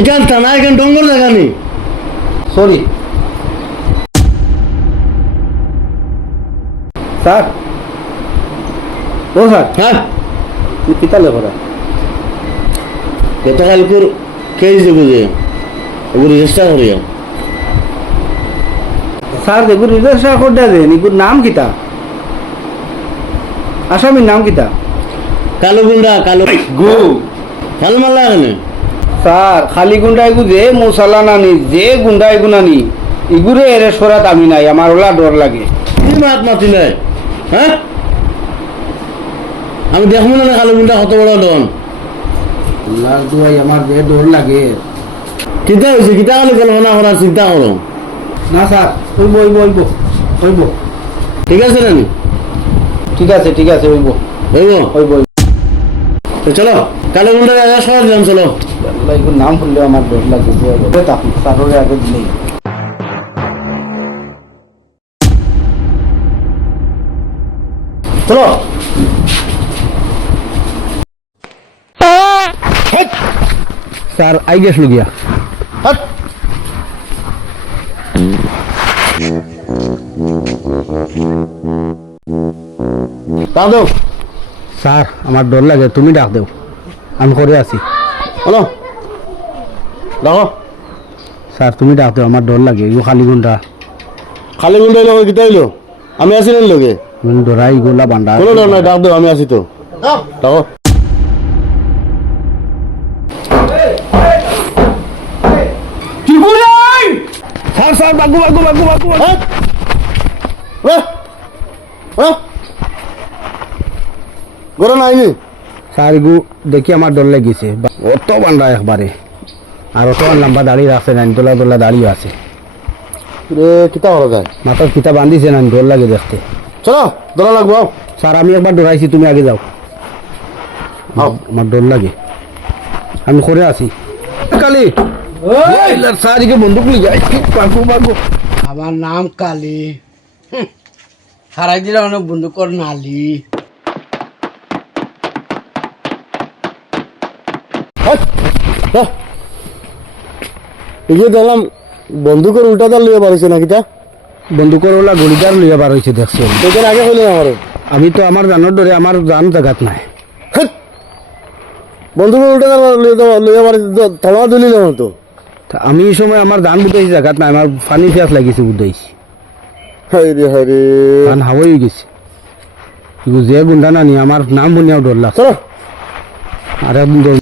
এখান থানা এখান ডঙ্গর জায়গা নেই। Sorry sir. ও স্যার, হ্যাঁ কিতা লেখরা গতকালকুর কেস দেবো যে ওগুলো চেষ্টা করি। স্যার দেখুন রিলেশন করতে দেন, এগুর নাম কিতা, আসামির নাম কিতা? কালো গুন্ডা কালো গু কালো মাল্লা এখানে স্যার খালি গুন্ডা এগু যে মশলা নানি যে গুন্ডা এগু নানি ইগুরে এর সরাত আমি নাই, আমার ওলা ডর লাগে। কি মাত মাতি নাই? হ্যাঁ আমি দেখবো না কালো গুন্ডা কত বড় ডন। আল্লাহর দোয়াই আমার যে ডর লাগে। কিতা হয়েছে? কিতা খালি কল্পনা করার চিন্তা করো। না স্যার, ওইব ওইব ওইব ওইব। ঠিক আছে না? ঠিক আছে ঠিক আছে, ওইব ওইব ওইব। তো চলো কালো গুন্ডা সবাই দিলাম চলো। আল্লাহ এগুর নাম শুনলেও আমার ডর লাগে। স্যারের আগে দিলেই চলো স্যার আই গেছিল গিয়া। হাট দাও স্যার আমার ডর লাগে, তুমি ডাক দেও, আমি করে আছি। হলো দেখো স্যার তুমি ডাক দেও, আমার ডর লাগে, এগুলো খালি গুন্ডা। খালি গুন্ডা এলো কিতা এলো? আমি আছি না লোকে ডরাই গোলা বান্ডা। কোনো ডর নাই, ডাক দেও, আমি আছি তো। দেখো স্যার স্যার বাগু বাগু বাগু বাগু। গরম আইনি স্যার এগু দেখি আমার ডর লেগেছে, অত বান্ডা একবারে, আর অত লম্বা দাঁড়িয়ে রাখছে না, দোলা দোলা দাঁড়িয়ে আছে, রে কিতা করা যায়? মাথার ফিতা বান্ধিছে না, ডর লাগে দেখতে। চলো ধরা লাগবো। স্যার আমি একবার ডরাইছি, তুমি আগে যাও, আমার ডর লাগে, আমি করে আছি। কালি স্যার একে বন্দুক নিয়ে যায়, বাগু বাগু। আমার নাম কালী, হারাই দিলে অনেক বন্ধুকর নালি। এগিয়ে দেখলাম বন্দুকের উল্টাদার লিয়ে পারিছে না কিতা? বন্দুকের ওলা গলিদার লইয়া বার হয়েছে দেখছো। তোদের আগে হইলে আমার আমি তো আমার জানোর ডরে আমার জান জায়গাত নাই। বন্দুকের উল্টাদার লিয়ে পারিছে থামা দিলি না তো। তা আমি এই সময় আমার ধান বুঝাইছি জায়গাত নাই, আমার পানি পিয়াস লাগিয়েছে বুঝাইছি, হাইরে হাইরে ধান হাওয়াই হয়ে গেছে। যে গুন্ডা নানি আমার নাম শুনিয়াও ডর লাগছে। চলো আর একদম ডর